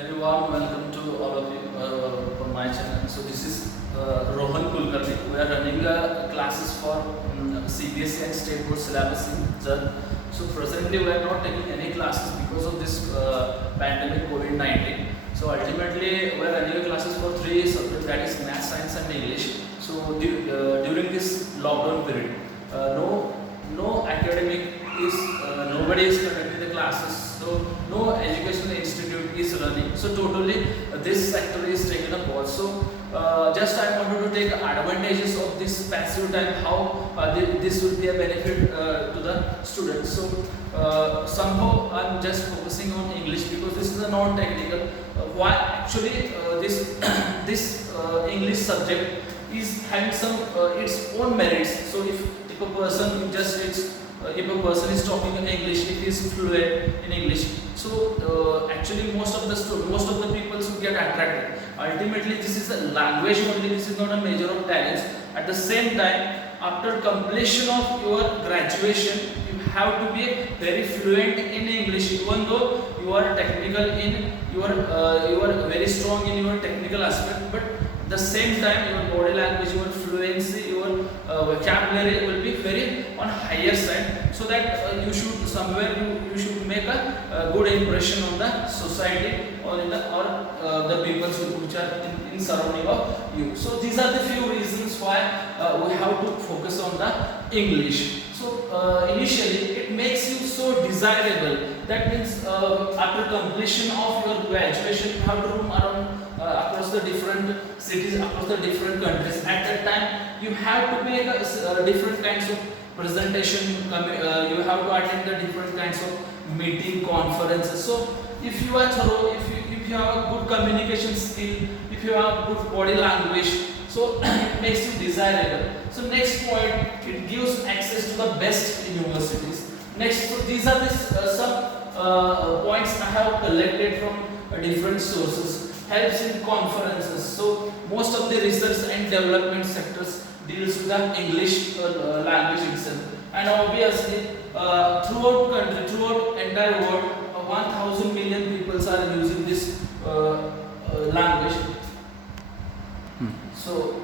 Very warm welcome to all of you on my channel. So this is Rohan Kulkarni. We are running classes for CBSE and state board syllabus in Jan. So presently we are not taking any classes because of this pandemic COVID-19. So ultimately we are running classes for three subjects, that is math, science and English. So during this lockdown period, no academic is nobody is conducting the classes. So no educational institute is running. So totally this sector is taken a pause. So just I wanted to take advantages of this passive time. How this will be a benefit to the students. So somehow I'm just focusing on English because this is a non-technical. Why actually this this English subject is having some its own merits. So if a person just it's if a person is talking in English, if he is fluent in English, so actually most of the people will get attracted. Ultimately, this is a language only. This is not a measure of talents. At the same time, after completion of your graduation, you have to be very fluent in English. Even though you are technical in you are very strong in your technical aspect, but the same time your body language, your fluency, your vocabulary will be very on higher side, so that you should somewhere you should make a good impression on the society or in the the people which are in surrounding of you. So these are the few reasons why we have to focus on the English. So initially it makes you so desirable. That means after completion of your graduation, you have to roam around across the different cities, across the different countries. At that time, you have to make different kinds of presentation. You have to attend the different kinds of meeting, conferences. So if you are thorough, if you have a good communication skill, if you have good body language, so it makes you desirable. So next point, it gives access to the best universities. Next, so these are some points I have collected from different sources. Helps in conferences. So most of the research and development sectors deals with the English language itself. And obviously, throughout country, throughout entire world, 1,000 million people are using this language. So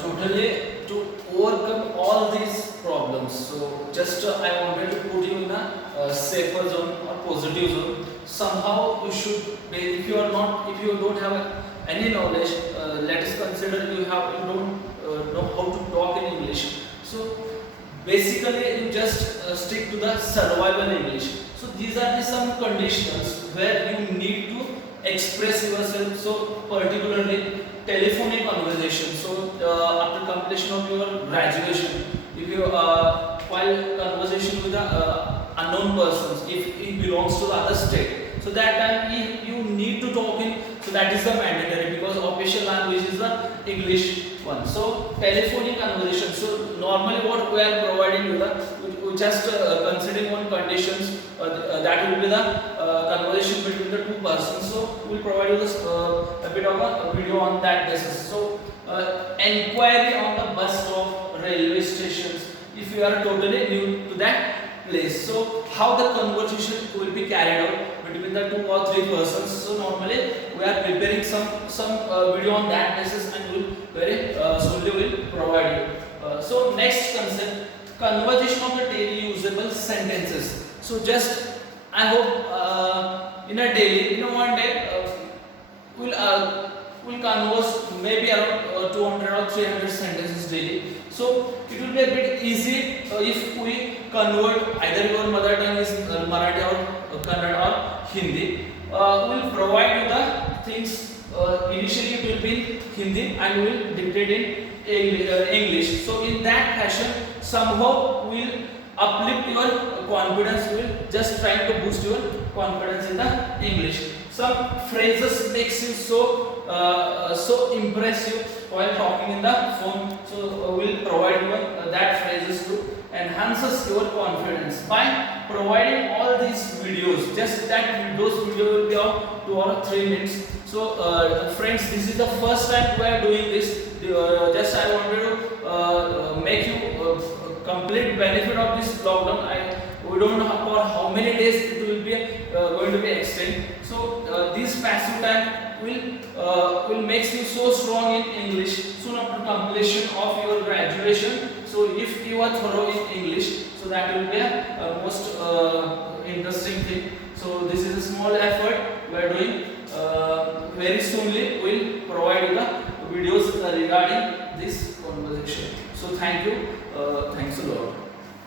totally to overcome all these problems. So just I wanted to put you in a safer zone or positive zone. Somehow you should, if you don't have any knowledge, let us consider you don't know how to talk in English. So basically you just stick to the survival English. So these are the some conditions where you need to express yourself. So particularly telephonic conversation. So after completion of your graduation, if you while conversation with unknown persons, if it belongs to the other state, so that time you need to talk in. So that is the mandatory because official language is the English one. So telephonic conversation. So normally what we are providing you we just considering one conditions that will be the conversation between the two persons. So we will provide you this a bit of a video on that basis. So inquiry on the bus stop, railway stations, if you are totally new to that place. So how the conversation will be carried out between the two or three persons. So normally we are preparing some video on that basis and will very soon will provide you. So next concept, conversation of the daily usable sentences. So just I hope in a daily, one day we'll converse maybe around 200 or 300 sentences daily. So it will be a bit easy if we convert either your mother tongue is Marathi or Kannada or Hindi. We'll provide you the things. Initially it will be Hindi and we will dictate in English. So in that fashion, somehow we'll uplift your confidence. We'll just try to boost your confidence in the English. Some phrases makes you so impressive while talking in the phone. So we'll provide you that phrases to enhances your confidence by providing all these videos. Just that those videos will be of 2 or 3 minutes. So friends, this is the first time we are doing this. Just I wanted to make you complete benefit of this lockdown. We don't know for how many days it will be going to be extended. So these this passive time will makes you so strong in English soon after completion of your graduation. So if you are thorough in English, so that will be a most interesting thing. So this is a small effort we are doing. Very soonly we'll provide you the videos regarding this conversation. So thank you. Thanks a lot.